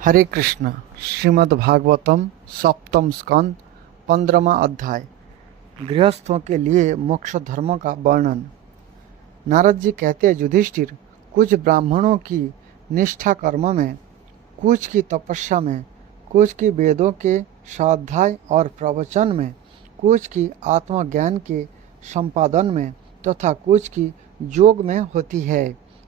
हरे कृष्ण। श्रीमद् भागवतम सप्तम स्कंद 15वां अध्याय। गृहस्थों के लिए मोक्ष धर्मों का वर्णन। नारद जी कहते हैं, युधिष्ठिर, कुछ ब्राह्मणों की निष्ठा कर्म में, कुछ की तपस्या में, कुछ की वेदों के स्वाध्याय और प्रवचन में, कुछ की आत्मज्ञान के संपादन में तथा कुछ की योग में होती है।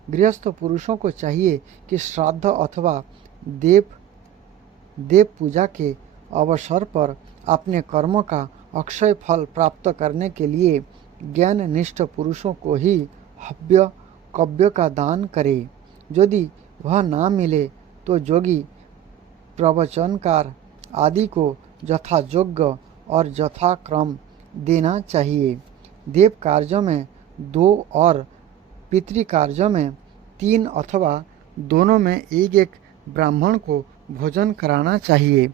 गृहस्थ पुरुषों को चाहिए कि श्राद्ध अथवा देव पूजा के अवसर पर अपने कर्मों का अक्षय फल प्राप्त करने के लिए ज्ञान निष्ठ पुरुषों को ही हव्य कव्य का दान करे। यदि वह ना मिले तो जोगी, प्रवचनकार आदि को यथायोग्य और यथाक्रम देना चाहिए। देव कार्यों में 2 और पितृ कार्यों में 3 अथवा दोनों में एक ब्राह्मण को भोजन कराना चाहिए।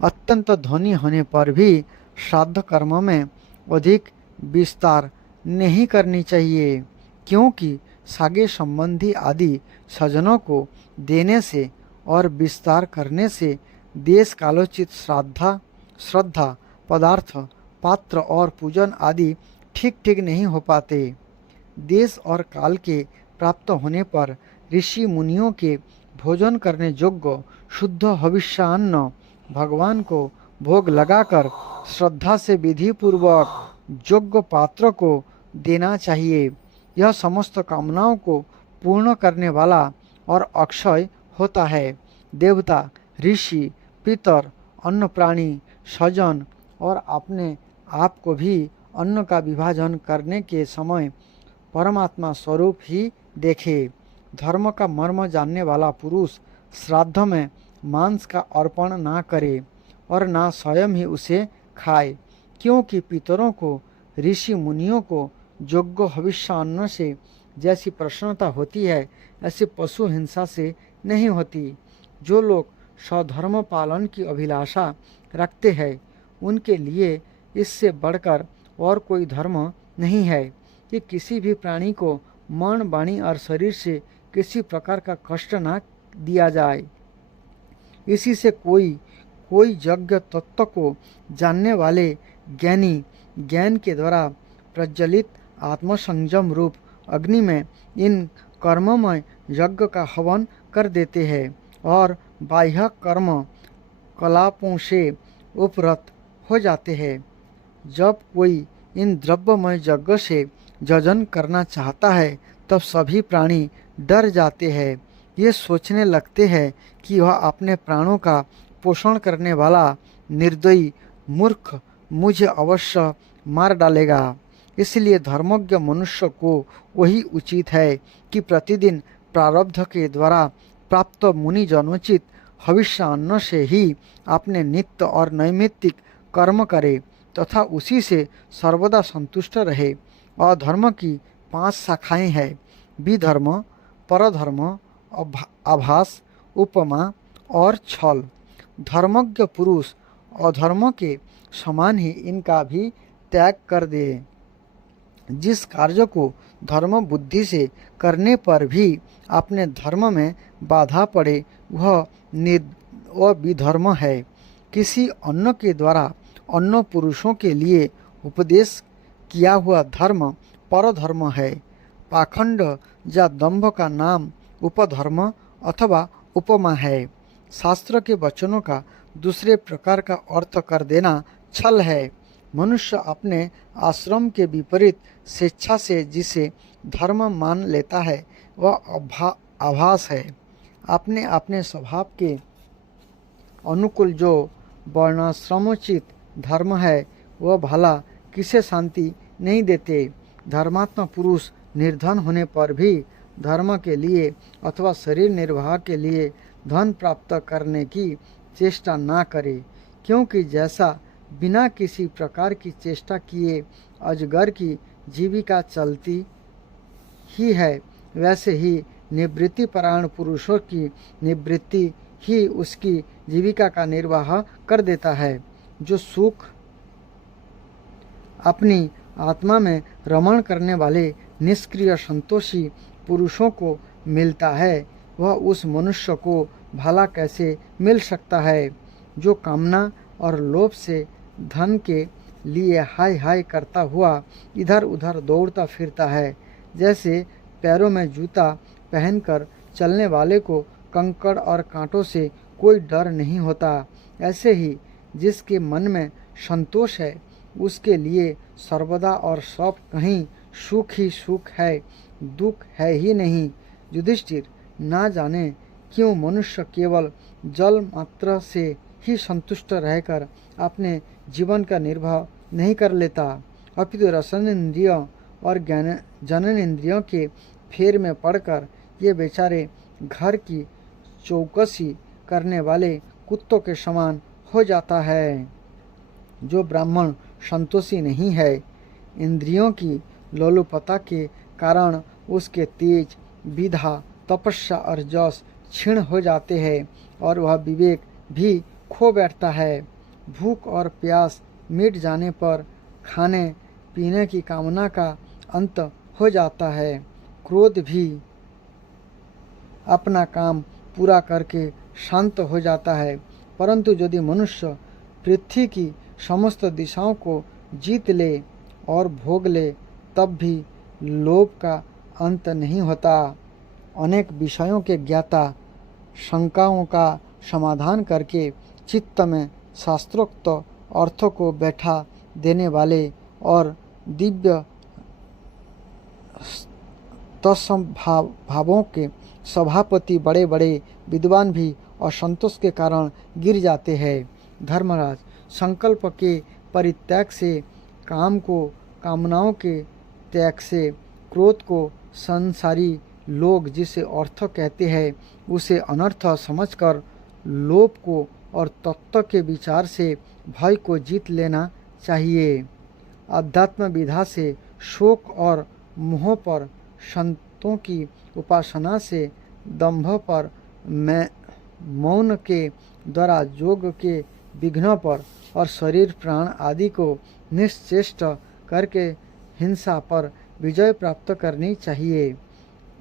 अत्यंत धनी होने पर भी श्राद्ध कर्म में अधिक विस्तार नहीं करनी चाहिए, क्योंकि सागे संबंधी आदि सज्जनों को देने से और विस्तार करने से देश कालोचित श्रद्धा पदार्थ, पात्र और पूजन आदि ठीक ठीक नहीं हो पाते। देश और काल के प्राप्त होने पर ऋषि मुनियों के भोजन करने योग्य शुद्ध हविष्यान्न भगवान को भोग लगाकर श्रद्धा से विधि पूर्वक योग्य पात्र को देना चाहिए। यह समस्त कामनाओं को पूर्ण करने वाला और अक्षय होता है। देवता, ऋषि, पितर, अन्न प्राणी, स्वजन और अपने आप को भी अन्न का विभाजन करने के समय परमात्मा स्वरूप ही देखे। धर्म का मर्म जानने वाला पुरुष श्राद्ध में मांस का अर्पण ना करे और ना स्वयं ही उसे खाए, क्योंकि पितरों को, ऋषि मुनियों को योग्य हविष्यान्न से जैसी प्रसन्नता होती है, ऐसी पशु हिंसा से नहीं होती। जो लोग स्वधर्म पालन की अभिलाषा रखते हैं, उनके लिए इससे बढ़कर और कोई धर्म नहीं है कि किसी भी प्राणी को मन, वाणी और शरीर से किसी प्रकार का कष्ट ना दिया जाए। इसी से कोई यज्ञ तत्व को जानने वाले ज्ञानी ज्ञान के द्वारा प्रज्वलित आत्मसंयम रूप अग्नि में इन कर्ममय यज्ञ का हवन कर देते हैं और बाह्य कर्म कलापों से उपरत हो जाते हैं। जब कोई इन द्रव्यमय यज्ञ से यजन करना चाहता है, तब सभी प्राणी डर जाते हैं। ये सोचने लगते हैं कि वह अपने प्राणों का पोषण करने वाला निर्दयी मूर्ख मुझे अवश्य मार डालेगा। इसलिए धर्मज्ञ मनुष्य को वही उचित है कि प्रतिदिन प्रारब्ध के द्वारा प्राप्त मुनि जनोचित हविष्यान्न से ही अपने नित्य और नैमित्तिक कर्म करे तथा उसी से सर्वदा संतुष्ट रहे। अधर्म की 5 शाखाएं हैं: विधर्म, परधर्म, आभास, उपमा और छल। धर्मज्ञ पुरुष अधर्म के समान ही इनका भी त्याग कर दे। जिस कार्य को धर्म बुद्धि से करने पर भी अपने धर्म में बाधा पड़े, वह विधर्म है। किसी अन्न के द्वारा अन्य पुरुषों के लिए उपदेश किया हुआ धर्म परधर्म है। पाखंड या दंभ का नाम उपधर्म अथवा उपमा है। शास्त्र के वचनों का दूसरे प्रकार का अर्थ कर देना छल है। मनुष्य अपने आश्रम के विपरीत स्वेच्छा से जिसे धर्म मान लेता है, वह आभास है। अपने अपने स्वभाव के अनुकूल जो वर्णाश्रमोचित धर्म है, वह भला किसे शांति नहीं देते। धर्मात्मा पुरुष निर्धन होने पर भी धर्म के लिए अथवा शरीर निर्वाह के लिए धन प्राप्त करने की चेष्टा ना करे, क्योंकि जैसा बिना किसी प्रकार की चेष्टा किए अजगर की जीविका चलती ही है, वैसे ही निवृत्ति परायण पुरुषों की निवृत्ति ही उसकी जीविका का निर्वाह कर देता है। जो सुख अपनी आत्मा में रमण करने वाले निष्क्रिय संतोषी पुरुषों को मिलता है, वह उस मनुष्य को भला कैसे मिल सकता है। जो कामना और लोभ से धन के लिए हाय हाय करता हुआ इधर उधर दौड़ता फिरता है, जैसे पैरों में जूता पहनकर चलने वाले को कंकड़ और कांटों से कोई डर नहीं होता, ऐसे ही जिसके मन में संतोष है उसके लिए सर्वदा और सब कहीं सुख ही सुख है, दुख है ही नहीं। युधिष्ठिर, ना जाने क्यों मनुष्य केवल जल मात्र से ही संतुष्ट रहकर अपने जीवन का निर्वाह नहीं कर लेता, अपितु रसन इंद्रिय और ज्ञान जनन इंद्रियों के फेर में पड़कर ये बेचारे घर की चौकसी करने वाले कुत्तों के समान हो जाता है। जो ब्राह्मण संतोषी नहीं है, इंद्रियों की लोलुपता के कारण उसके तेज, विधा, तपस्या और जस क्षीण हो जाते हैं और वह विवेक भी खो बैठता है। भूख और प्यास मिट जाने पर खाने पीने की कामना का अंत हो जाता है। क्रोध भी अपना काम पूरा करके शांत हो जाता है। परंतु यदि मनुष्य पृथ्वी की समस्त दिशाओं को जीत ले और भोग ले, तब भी लोभ का अंत नहीं होता। अनेक विषयों के ज्ञाता शंकाओं का समाधान करके चित्त में शास्त्रोक्त अर्थों को बैठा देने वाले और दिव्य भावों के सभापति बड़े बड़े विद्वान भी असंतोष के कारण गिर जाते हैं। धर्मराज, संकल्प के परित्याग से, काम को कामनाओं के त्याग से, क्रोध को संसारी लोग जिसे अर्थ कहते हैं उसे अनर्थ समझकर, लोभ को और तत्व के विचार से भय को जीत लेना चाहिए। अध्यात्म विधा से शोक और मोह पर, संतों की उपासना से दंभ पर, मौन के द्वारा योग के विघ्न पर और शरीर प्राण आदि को निश्चेष्ट करके हिंसा पर विजय प्राप्त करनी चाहिए।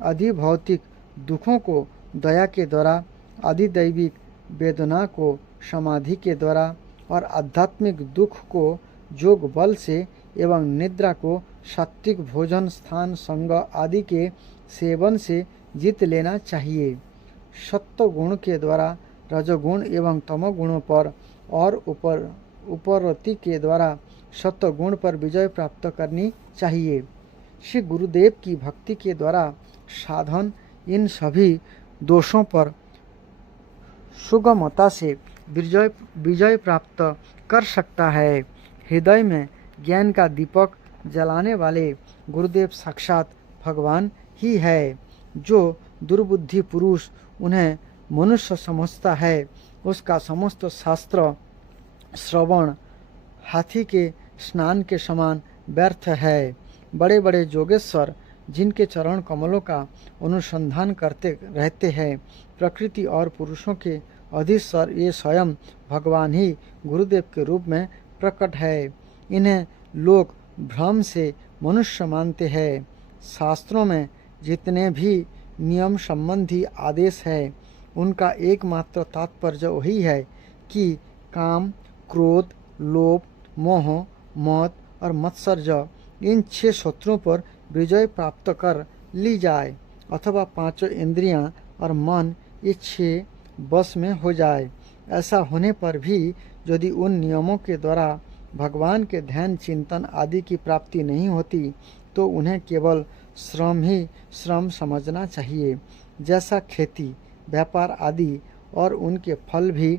अधिभौतिक दुखों को दया के द्वारा, अधिदैविक वेदना को समाधि के द्वारा और आध्यात्मिक दुख को योग बल से एवं निद्रा को सात्विक भोजन, स्थान, संग आदि के सेवन से जीत लेना चाहिए। सत्व गुण के द्वारा रजोगुण एवं तमोगुणों पर और उपरति के द्वारा सत्व गुण पर विजय प्राप्त करनी चाहिए। श्री गुरुदेव की भक्ति के द्वारा साधन इन सभी दोषों पर सुगमता से विजय प्राप्त कर सकता है। हृदय में ज्ञान का दीपक जलाने वाले गुरुदेव साक्षात भगवान ही है। जो दुर्बुद्धि पुरुष उन्हें मनुष्य समझता है, उसका समस्त शास्त्र श्रवण हाथी के स्नान के समान व्यर्थ है। बड़े बड़े योगेश्वर जिनके चरण कमलों का अनुसंधान करते रहते हैं, प्रकृति और पुरुषों के अधीश्वर ये स्वयं भगवान ही गुरुदेव के रूप में प्रकट है। इन्हें लोग भ्रम से मनुष्य मानते हैं। शास्त्रों में जितने भी नियम संबंधी आदेश है, उनका एकमात्र तात्पर्य वही है कि काम, क्रोध, लोभ, मोह, मद और मत्सर्य इन 6 शत्रुओं पर विजय प्राप्त कर ली जाए, अथवा 5 इंद्रियां और मन ये 6 बस में हो जाए। ऐसा होने पर भी यदि उन नियमों के द्वारा भगवान के ध्यान, चिंतन आदि की प्राप्ति नहीं होती, तो उन्हें केवल श्रम ही श्रम समझना चाहिए। जैसा खेती, व्यापार आदि और उनके फल भी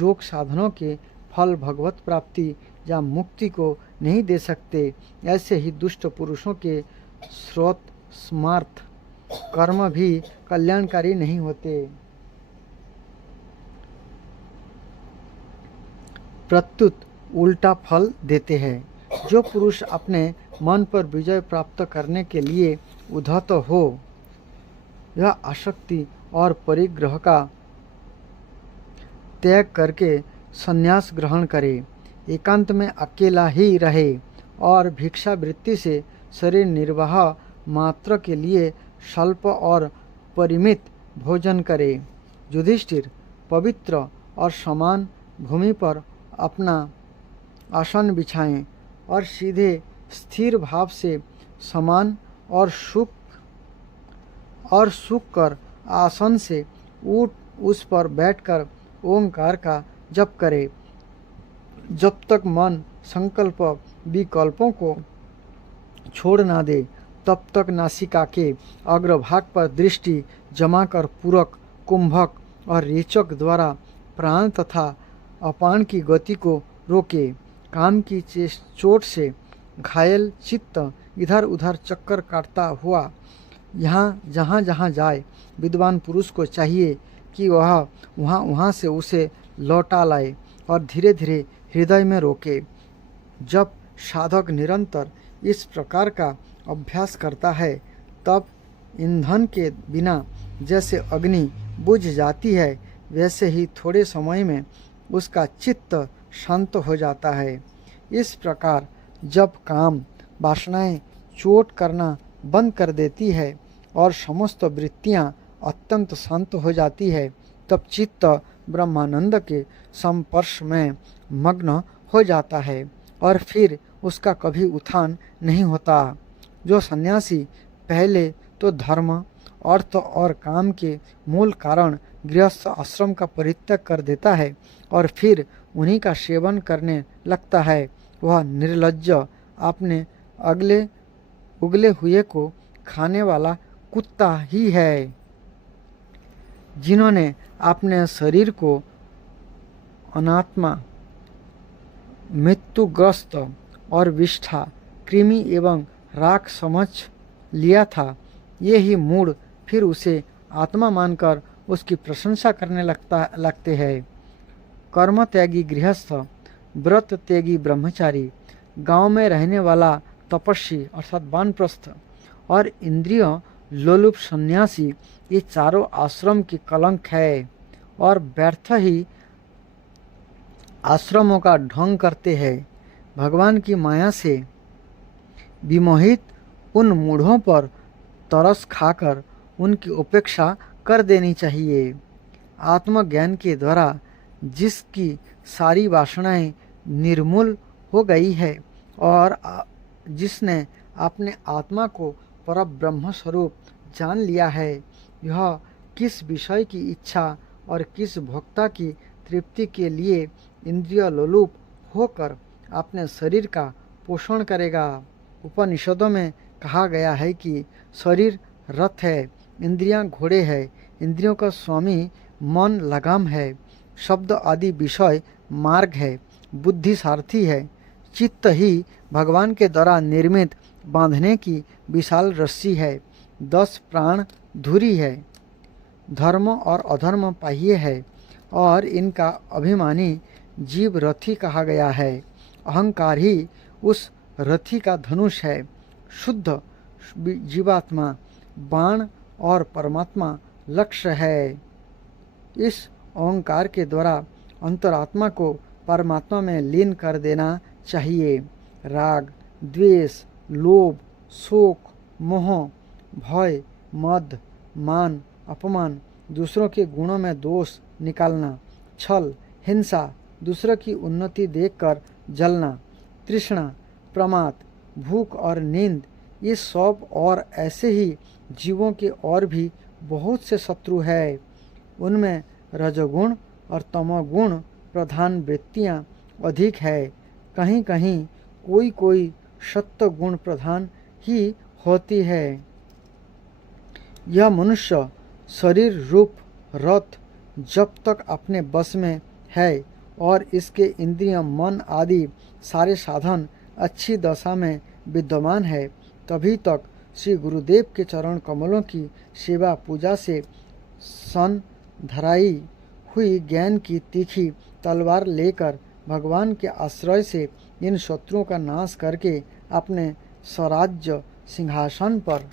योग साधनों के फल भगवत प्राप्ति या मुक्ति को नहीं दे सकते, ऐसे ही दुष्ट पुरुषों के स्रोत स्मार्थ कर्म भी कल्याणकारी नहीं होते। प्रत्युत उल्टा फल देते हैं। जो पुरुष अपने मन पर विजय प्राप्त करने के लिए उद्धत हो, यह आसक्ति और परिग्रह का त्याग करके संन्यास ग्रहण करे, एकांत में अकेला ही रहे और भिक्षावृत्ति से शरीर निर्वाह मात्र के लिए स्वल्प और परिमित भोजन करे, युधिष्ठिर पवित्र और समान भूमि पर अपना आसन बिछाएं और सीधे स्थिर भाव से समान और सुख कर आसन से उठ उस पर बैठकर ओंकार का जप करें। जब तक मन संकल्प विकल्पों को छोड़ ना दे तब तक नासिका के अग्रभाग पर दृष्टि जमाकर पूरक, कुंभक और रेचक द्वारा प्राण तथा अपान की गति को रोके। काम की चोट से घायल चित्त इधर उधर चक्कर काटता हुआ जहाँ जहाँ जाए विद्वान पुरुष को चाहिए कि वह वहाँ से उसे लौटा लाए और धीरे धीरे हृदय में रोके। जब साधक निरंतर इस प्रकार का अभ्यास करता है तब ईंधन के बिना जैसे अग्नि बुझ जाती है वैसे ही थोड़े समय में उसका चित्त शांत हो जाता है। इस प्रकार जब काम वासनाएं चोट करना बंद कर देती है और समस्त वृत्तियां अत्यंत शांत हो जाती है तब चित्त ब्रह्मानंद के संपर्श में मग्न हो जाता है और फिर उसका कभी उत्थान नहीं होता। जो सन्यासी पहले तो धर्म, अर्थ और काम के मूल कारण गृहस्थ आश्रम का परित्याग कर देता है और फिर उन्हीं का सेवन करने लगता है, वह निर्लज्ज, अपने उगले हुए को खाने वाला कुत्ता ही है। जिन्होंने अपने शरीर को अनात्मा, मृत्युग्रस्त और विष्ठा, कृमि एवं राख समझ लिया था, ये ही मूढ़ फिर उसे आत्मा मानकर उसकी प्रशंसा करने लगते हैं। कर्म त्यागी गृहस्थ, व्रत त्यागी ब्रह्मचारी, गांव में रहने वाला तपस्वी अर्थात वानप्रस्थ और इंद्रिय लोलुप सन्यासी, ये चारों आश्रम की कलंक है और व्यर्थ ही आश्रमों का ढोंग करते हैं। भगवान की माया से विमोहित उन मूढ़ों पर तरस खाकर उनकी उपेक्षा कर देनी चाहिए। आत्मज्ञान के द्वारा जिसकी सारी वासनाएं निर्मूल हो गई है और जिसने अपने आत्मा को परब्रह्म स्वरूप जान लिया है, यह किस विषय की इच्छा और किस भोक्ता की तृप्ति के लिए इंद्रिय लोलुप होकर अपने शरीर का पोषण करेगा। उपनिषदों में कहा गया है कि शरीर रथ है, इंद्रियां घोड़े है, इंद्रियों का स्वामी मन लगाम है, शब्द आदि विषय मार्ग है, बुद्धि सारथी है, चित्त ही भगवान के द्वारा निर्मित बांधने की विशाल रस्सी है, 10 प्राण धुरी है, धर्म और अधर्म पहिए है और इनका अभिमानी जीव रथी कहा गया है। अहंकार ही उस रथी का धनुष है। शुद्ध जीवात्मा बाण और परमात्मा लक्ष्य है। इस अहंकार के द्वारा अंतरात्मा को परमात्मा में लीन कर देना चाहिए। राग, द्वेष, लोभ, शोक, मोह, भय, मद, मान, अपमान, दूसरों के गुणों में दोष निकालना, छल, हिंसा, दूसरों की उन्नति देखकर जलना, तृष्णा, प्रमाद, भूख और नींद, ये सब और ऐसे ही जीवों के और भी बहुत से शत्रु है। उनमें रजोगुण और तमोगुण प्रधान वृत्तियाँ अधिक है। कहीं कहीं कोई सत्व गुण प्रधान ही होती है। यह मनुष्य शरीर रूप रथ जब तक अपने बस में है और इसके इंद्रिय, मन आदि सारे साधन अच्छी दशा में विद्यमान है, तभी तक श्री गुरुदेव के चरण कमलों की सेवा पूजा से सन धराई हुई ज्ञान की तीखी तलवार लेकर भगवान के आश्रय से इन शत्रुओं का नाश करके अपने स्वराज्य सिंहासन पर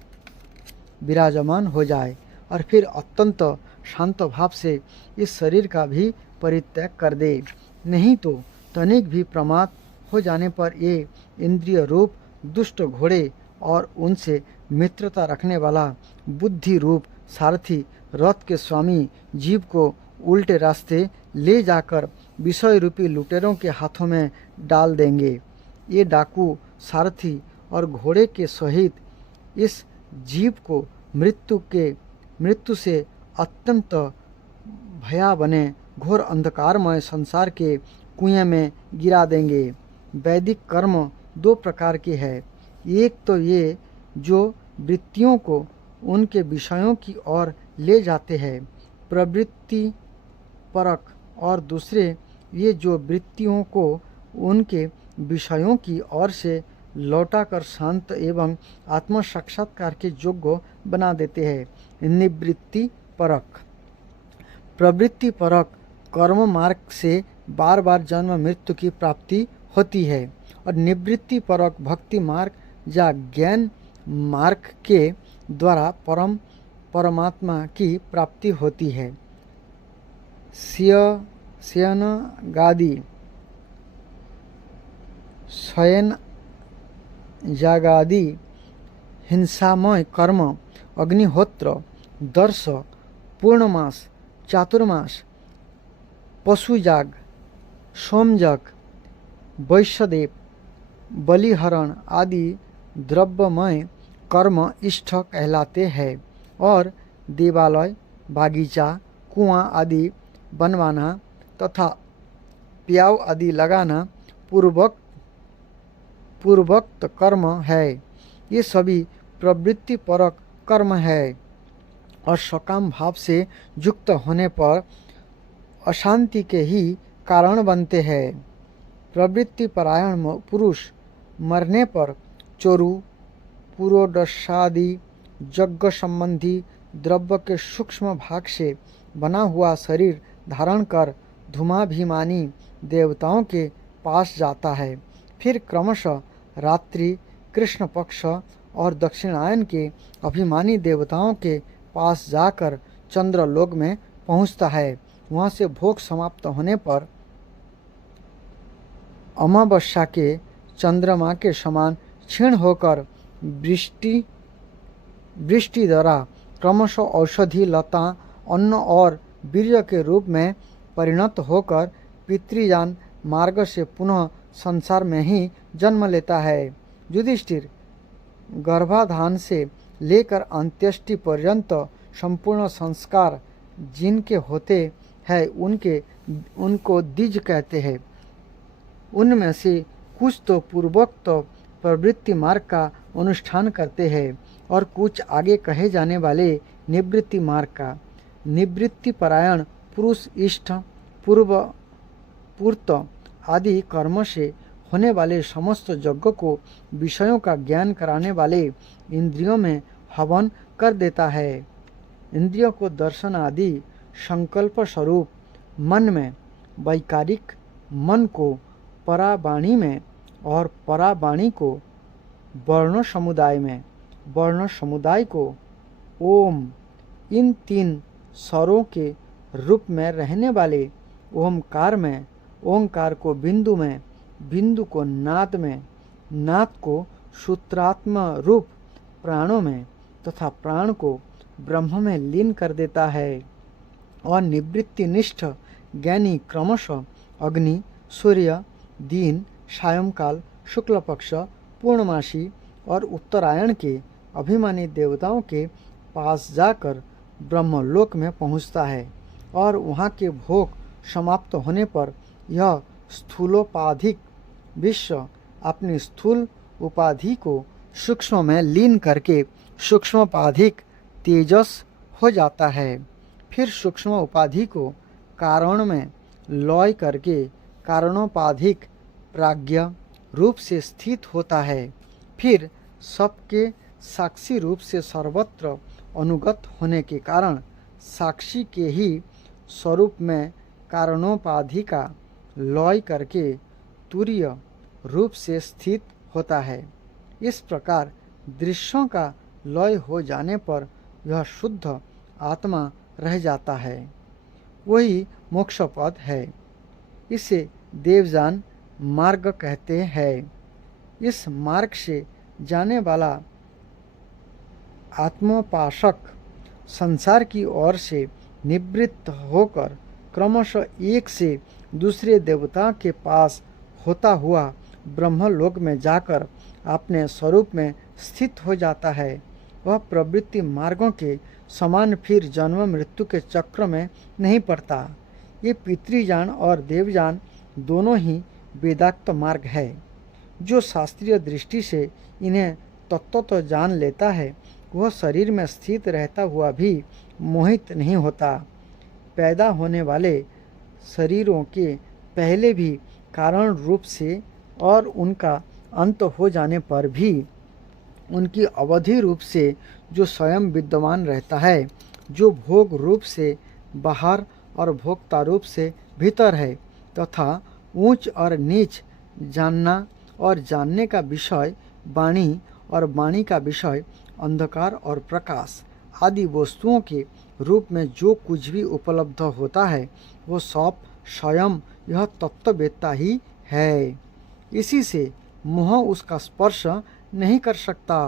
विराजमान हो जाए और फिर अत्यंत शांत भाव से इस शरीर का भी परित्याग कर दे। नहीं तो तनिक भी प्रमाद हो जाने पर ये इंद्रिय रूप दुष्ट घोड़े और उनसे मित्रता रखने वाला बुद्धि रूप सारथी रथ के स्वामी जीव को उल्टे रास्ते ले जाकर विषय रूपी लुटेरों के हाथों में डाल देंगे। ये डाकू सारथी और घोड़े के सहित इस जीव को मृत्यु से अत्यंत भया बने घोर अंधकारमय संसार के कुएं में गिरा देंगे। वैदिक कर्म दो प्रकार के हैं। एक तो ये जो वृत्तियों को उनके विषयों की ओर ले जाते हैं, प्रवृत्ति परक, और दूसरे ये जो वृत्तियों को उनके विषयों की ओर से लौटाकर शांत एवं आत्म साक्षात्कार के योग्य बना देते हैं। निवृत्ति परक। प्रवृत्ति परक कर्म मार्ग से बार बार जन्म मृत्यु की प्राप्ति होती है और निवृत्ति परक भक्ति मार्ग या ज्ञान मार्ग के द्वारा परमात्मा की प्राप्ति होती है। शयन जागादि हिंसामय कर्म, अग्निहोत्र, दर्श, पूर्णमास, चातुर्मास, पशुजाग, सोमजग, वैश्यदेव, बलिहरण आदि द्रव्यमय कर्म इष्ट कहलाते हैं और देवालय, बागीचा, कुआं आदि बनवाना तथा प्याव आदि लगाना पूर्वोक्त कर्म है। ये सभी प्रवृत्ति परक कर्म है और सकाम भाव से युक्त होने पर अशांति के ही कारण बनते हैं। प्रवृत्ति परायण पुरुष मरने पर चोरु, पुरोडशादि यज्ञ संबंधी द्रव्य के सूक्ष्म भाग से बना हुआ शरीर धारण कर धूमाभिमानी देवताओं के पास जाता है। फिर क्रमशः रात्रि, कृष्ण पक्ष और दक्षिणायन के अभिमानी देवताओं के पास जाकर चंद्रलोक में पहुंचता है। वहां से भोग समाप्त होने पर अमावस्या के चंद्रमा के समान क्षीण होकर वृष्टि द्वारा क्रमशः औषधि, लता, अन्न और वीर्य के रूप में परिणत होकर पितृयान मार्ग से पुनः संसार में ही जन्म लेता है। युधिष्ठिर, गर्भाधान से लेकर अंत्येष्टि पर्यंत संपूर्ण संस्कार जिनके होते हैं उनको द्विज कहते हैं। उनमें से कुछ तो पूर्वोक्त प्रवृत्ति मार्ग का अनुष्ठान करते हैं और कुछ आगे कहे जाने वाले निवृत्ति मार्ग का। निवृत्ति परायण पुरुष इष्ट, पूर्त आदि कर्म से होने वाले समस्त यज्ञ को विषयों का ज्ञान कराने वाले इंद्रियों में हवन कर देता है। इंद्रियों को दर्शन आदि संकल्प स्वरूप मन में, वैकारिक मन को परावाणी में और परावाणी को वर्ण समुदाय में, वर्ण समुदाय को ओम, इन तीन स्वरों के रूप में रहने वाले ओमकार में, ओंकार को बिंदु में, बिंदु को नाद में, नाद को सूत्रात्म रूप प्राणों में तथा प्राण को ब्रह्म में लीन कर देता है। और निवृत्ति निष्ठ ज्ञानी क्रमशः अग्नि, सूर्य, दिन, सायंकाल, शुक्ल पक्ष, पूर्णमासी और उत्तरायण के अभिमानी देवताओं के पास जाकर ब्रह्मलोक में पहुंचता है और वहां के भोग समाप्त होने पर यह स्थूलोपाधिक विश्व अपनी स्थूल उपाधि को सूक्ष्म में लीन करके सूक्ष्मोपाधिक तेजस हो जाता है। फिर सूक्ष्म उपाधि को कारण में लय करके कारणोपाधिक प्राज्ञ रूप से स्थित होता है। फिर सबके साक्षी रूप से सर्वत्र अनुगत होने के कारण साक्षी के ही स्वरूप में कारणोपाधि का लय करके तुरीय रूप से स्थित होता है। इस प्रकार दृश्यों का लय हो जाने पर यह शुद्ध आत्मा रह जाता है, वही मोक्ष पद है। इसे देवजान मार्ग कहते हैं। इस मार्ग से जाने वाला आत्मोपासक संसार की ओर से निवृत्त होकर क्रमशः एक से दूसरे देवता के पास होता हुआ ब्रह्मलोक में जाकर अपने स्वरूप में स्थित हो जाता है। वह प्रवृत्ति मार्गों के समान फिर जन्म मृत्यु के चक्र में नहीं पड़ता। ये पितृजान और देवजान दोनों ही वेदाक्त मार्ग है। जो शास्त्रीय दृष्टि से इन्हें तत्व तो जान लेता है, वह शरीर में स्थित रहता हुआ भी मोहित नहीं होता। पैदा होने वाले शरीरों के पहले भी कारण रूप से और उनका अंत हो जाने पर भी उनकी अवधि रूप से जो स्वयं विद्यमान रहता है, जो भोग रूप से बाहर और भोक्ता रूप से भीतर है, तथा ऊंच और नीच, जानना और जानने का विषय वाणी और वाणी का विषय अंधकार और प्रकाश आदि वस्तुओं के रूप में जो कुछ भी उपलब्ध होता है, वो सब स्वयं यह तत्ववेत्ता ही है। इसी से मोह उसका स्पर्श नहीं कर सकता।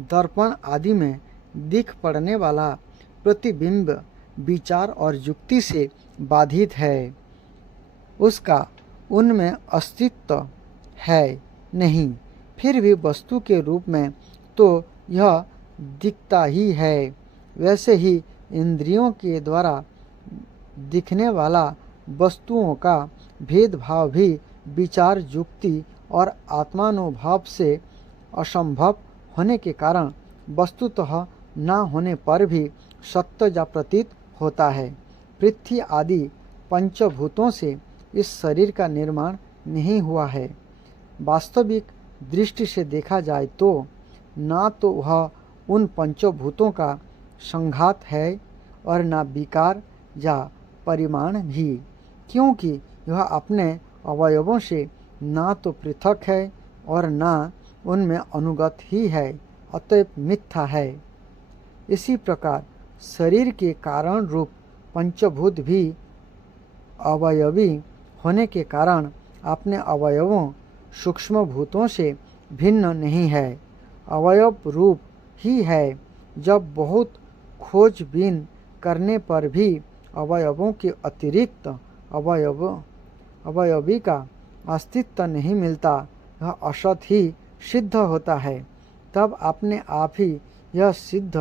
दर्पण आदि में दिख पड़ने वाला प्रतिबिंब विचार और युक्ति से बाधित है, उसका उनमें अस्तित्व है नहीं, फिर भी वस्तु के रूप में तो यह दिखता ही है। वैसे ही इंद्रियों के द्वारा दिखने वाला वस्तुओं का भेदभाव भी विचार युक्ति और आत्मानुभाव से असंभव होने के कारण वस्तुतः न होने पर भी सत्य जा प्रतीत होता है। पृथ्वी आदि पंचभूतों से इस शरीर का निर्माण नहीं हुआ है। वास्तविक दृष्टि से देखा जाए तो ना तो वह उन पंचभूतों का संघात है और ना विकार या परिमाण भी, क्योंकि यह अपने अवयवों से ना तो पृथक है और ना उनमें अनुगत ही है, अतएव मिथ्या है। इसी प्रकार शरीर के कारण रूप पंचभूत भी अवयवी होने के कारण अपने अवयवों सूक्ष्म भूतों से भिन्न नहीं है, अवयव रूप ही है। जब बहुत खोजबीन करने पर भी अवयवों के अतिरिक्त अवयवी का अस्तित्व नहीं मिलता, यह असत ही सिद्ध होता है। तब अपने आप ही यह सिद्ध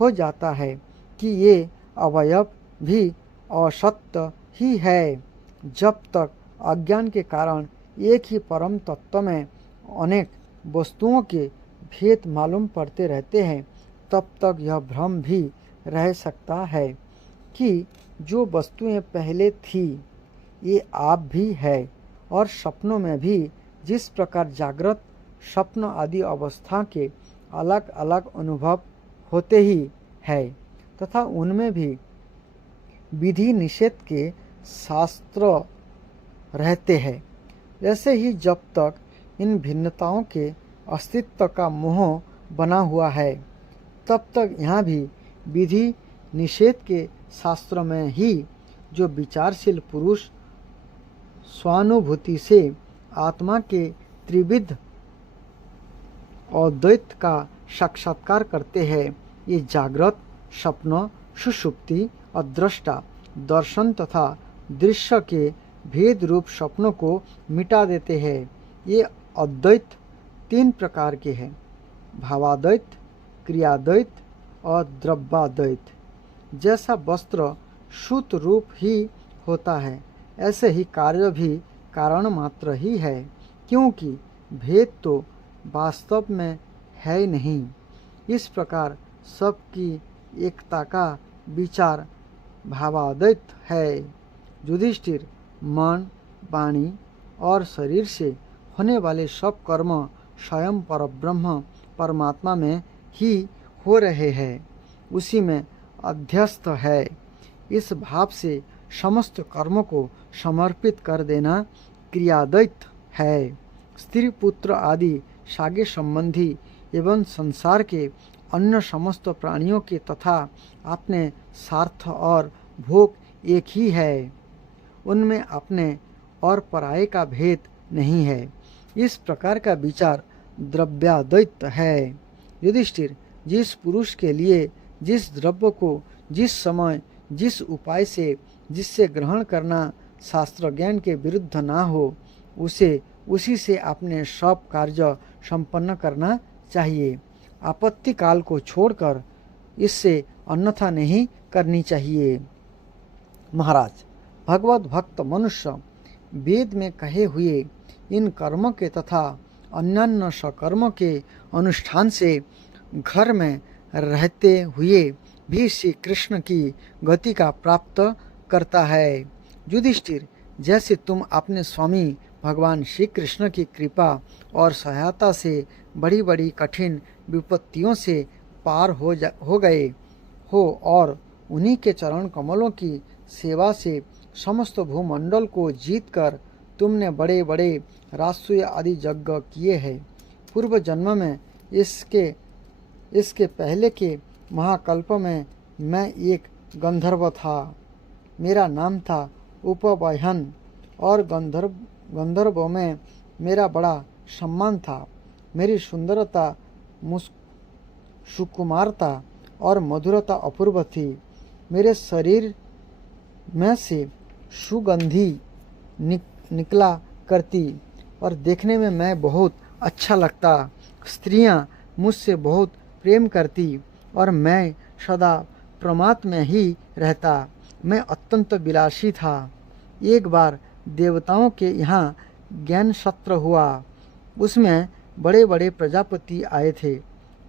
हो जाता है कि ये अवयव भी असत्य ही है। जब तक अज्ञान के कारण एक ही परम तत्व में अनेक वस्तुओं के भेद मालूम पड़ते रहते हैं, तब तक यह भ्रम भी रह सकता है कि जो वस्तुएं पहले थी ये आप भी है, और सपनों में भी जिस प्रकार जागृत स्वप्न आदि अवस्था के अलग अलग अनुभव होते ही है, तथा उनमें भी विधि निषेध के शास्त्र रहते हैं। वैसे ही जब तक इन भिन्नताओं के अस्तित्व का मोह बना हुआ है, तब तक यहाँ भी विधि निषेध के शास्त्र में ही जो विचारशील पुरुष स्वानुभूति से आत्मा के त्रिविध अद्वैत का साक्षात्कार करते हैं, ये जागृत, स्वप्न, सुषुप्ति, अदृष्टा, दर्शन तथा दृश्य के भेद रूप स्वप्नों को मिटा देते हैं। ये अद्वैत तीन प्रकार के हैं, भावाद्वैत, क्रियाद्वैत और द्रव्याद्वैत। जैसा वस्त्र सूत रूप ही होता है, ऐसे ही कार्य भी कारण मात्र ही है, क्योंकि भेद तो वास्तव में है नहीं। इस प्रकार सबकी एकता का विचार भावाद्वैत है। युधिष्ठिर, मन, वाणी और शरीर से होने वाले सब कर्म स्वयं परब्रह्म परमात्मा में ही हो रहे हैं, उसी में अध्यस्त है। इस भाव से समस्त कर्मों को समर्पित कर देना क्रियाद्वैत है। स्त्री पुत्र आदि सागे संबंधी एवं संसार के अन्य समस्त प्राणियों के तथा अपने स्वार्थ और भोग एक ही है, उनमें अपने और पराये का भेद नहीं है। इस प्रकार का विचार द्रव्याद्वैत है। युधिष्ठिर, जिस पुरुष के लिए जिस द्रव्य को जिस समय जिस उपाय से जिससे ग्रहण करना शास्त्र ज्ञान के विरुद्ध ना हो, उसे उसी से अपने सब कार्य संपन्न करना चाहिए। आपत्ति काल को छोड़कर इससे अन्यथा नहीं करनी चाहिए। महाराज, भगवत भक्त मनुष्य वेद में कहे हुए इन कर्मों के तथा अन्यान्य सकर्मों के अनुष्ठान से घर में रहते हुए भी श्री कृष्ण की गति का प्राप्त करता है। युधिष्ठिर, जैसे तुम अपने स्वामी भगवान श्री कृष्ण की कृपा और सहायता से बड़ी बड़ी कठिन विपत्तियों से पार हो गए हो और उन्हीं के चरण कमलों की सेवा से समस्त भूमंडल को जीतकर तुमने बड़े बड़े राजसूय आदि यज्ञ किए हैं। पूर्व जन्म में इसके पहले के महाकल्प में मैं एक गंधर्व था। मेरा नाम था उपवहन और गंधर्वों में मेरा बड़ा सम्मान था। मेरी सुंदरता, सुकुमारता और मधुरता अपूर्व थी। मेरे शरीर में से सुगंधी निकला करती और देखने में मैं बहुत अच्छा लगता। स्त्रियां मुझसे बहुत प्रेम करती और मैं सदा प्रमाद में ही रहता। मैं अत्यंत विलासी था। एक बार देवताओं के यहाँ ज्ञान सत्र हुआ। उसमें बड़े बड़े प्रजापति आए थे।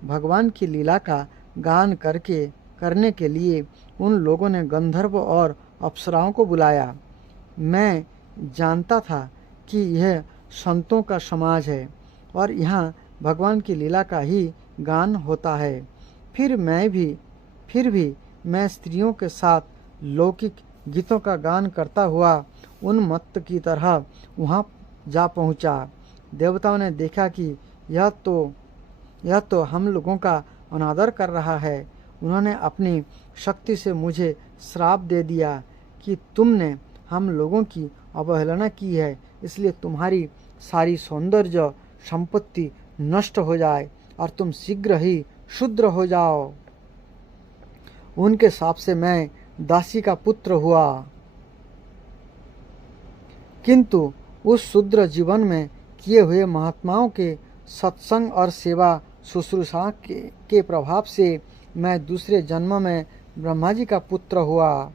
भगवान की लीला का गान करने के लिए उन लोगों ने गंधर्व और अप्सराओं को बुलाया। मैं जानता था कि यह संतों का समाज है और यहाँ भगवान की लीला का ही गान होता है। फिर भी मैं स्त्रियों के साथ लौकिक गीतों का गान करता हुआ उन्मत्त की तरह वहाँ जा पहुँचा। देवताओं ने देखा कि यह तो हम लोगों का अनादर कर रहा है। उन्होंने अपनी शक्ति से मुझे श्राप दे दिया कि तुमने हम लोगों की अवहेलना की है, इसलिए तुम्हारी सारी सौंदर्य संपत्ति नष्ट हो जाए और तुम शीघ्र ही शूद्र हो जाओ। उनके शाप से मैं दासी का पुत्र हुआ, किंतु उस शूद्र जीवन में किए हुए महात्माओं के सत्संग और सेवा शुश्रूषा के प्रभाव से मैं दूसरे जन्म में ब्रह्मा जी का पुत्र हुआ।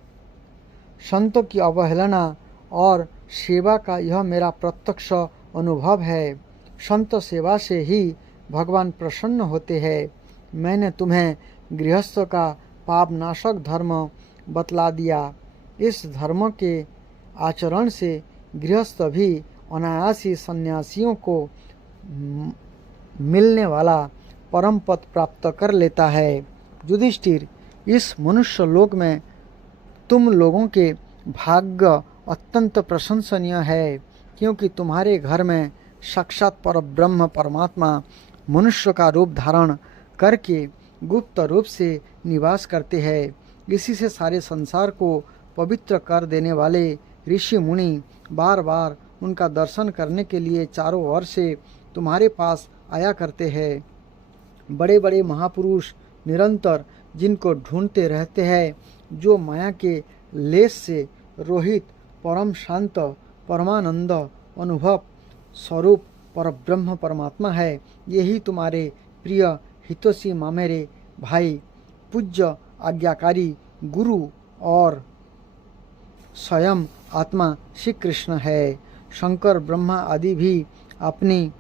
संतों की अवहेलना और सेवा का यह मेरा प्रत्यक्ष अनुभव है। संत सेवा से ही भगवान प्रसन्न होते हैं। मैंने तुम्हें गृहस्थ का पापनाशक धर्म बतला दिया। इस धर्म के आचरण से गृहस्थ भी अनायास ही सन्यासियों को मिलने वाला परम पद प्राप्त कर लेता है। युधिष्ठिर, इस मनुष्य लोक में तुम लोगों के भाग्य अत्यंत प्रशंसनीय है, क्योंकि तुम्हारे घर में साक्षात पर ब्रह्म परमात्मा मनुष्य का रूप धारण करके गुप्त रूप से निवास करते हैं। इसी से सारे संसार को पवित्र कर देने वाले ऋषि मुनि बार बार उनका दर्शन करने के लिए चारों ओर से तुम्हारे पास आया करते हैं। बड़े बड़े महापुरुष निरंतर जिनको ढूंढते रहते हैं, जो माया के लेस से रोहित परम शांत परमानंद अनुभव स्वरूप पर ब्रह्म परमात्मा है, यही तुम्हारे प्रिय हितोषी मामेरे भाई पूज्य आज्ञाकारी गुरु और स्वयं आत्मा श्री कृष्ण है। शंकर ब्रह्मा आदि भी अपनी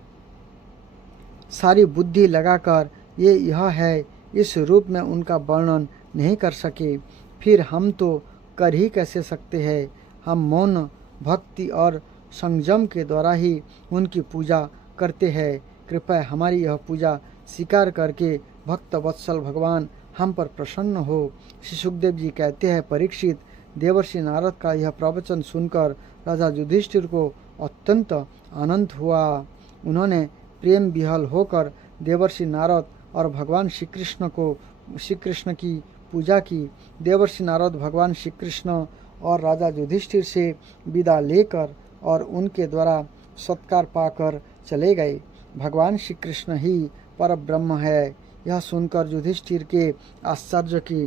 सारी बुद्धि लगाकर यह है इस रूप में उनका वर्णन नहीं कर सके। फिर हम तो कर ही कैसे सकते हैं। हम मौन भक्ति और संयम के द्वारा ही उनकी पूजा करते हैं। कृपया हमारी यह पूजा स्वीकार करके भक्त वत्सल भगवान हम पर प्रसन्न हो। श्री सुखदेव जी कहते हैं, परीक्षित, देवर्षि नारद का यह प्रवचन सुनकर राजा युधिष्ठिर को अत्यंत आनंद हुआ। उन्होंने प्रेम विहल होकर देवर्षि नारद और भगवान श्री कृष्ण की पूजा की। देवर्षि नारद भगवान श्री कृष्ण और राजा युधिष्ठिर से विदा लेकर और उनके द्वारा सत्कार पाकर चले गए। भगवान श्री कृष्ण ही पर ब्रह्म है, यह सुनकर युधिष्ठिर के आश्चर्य की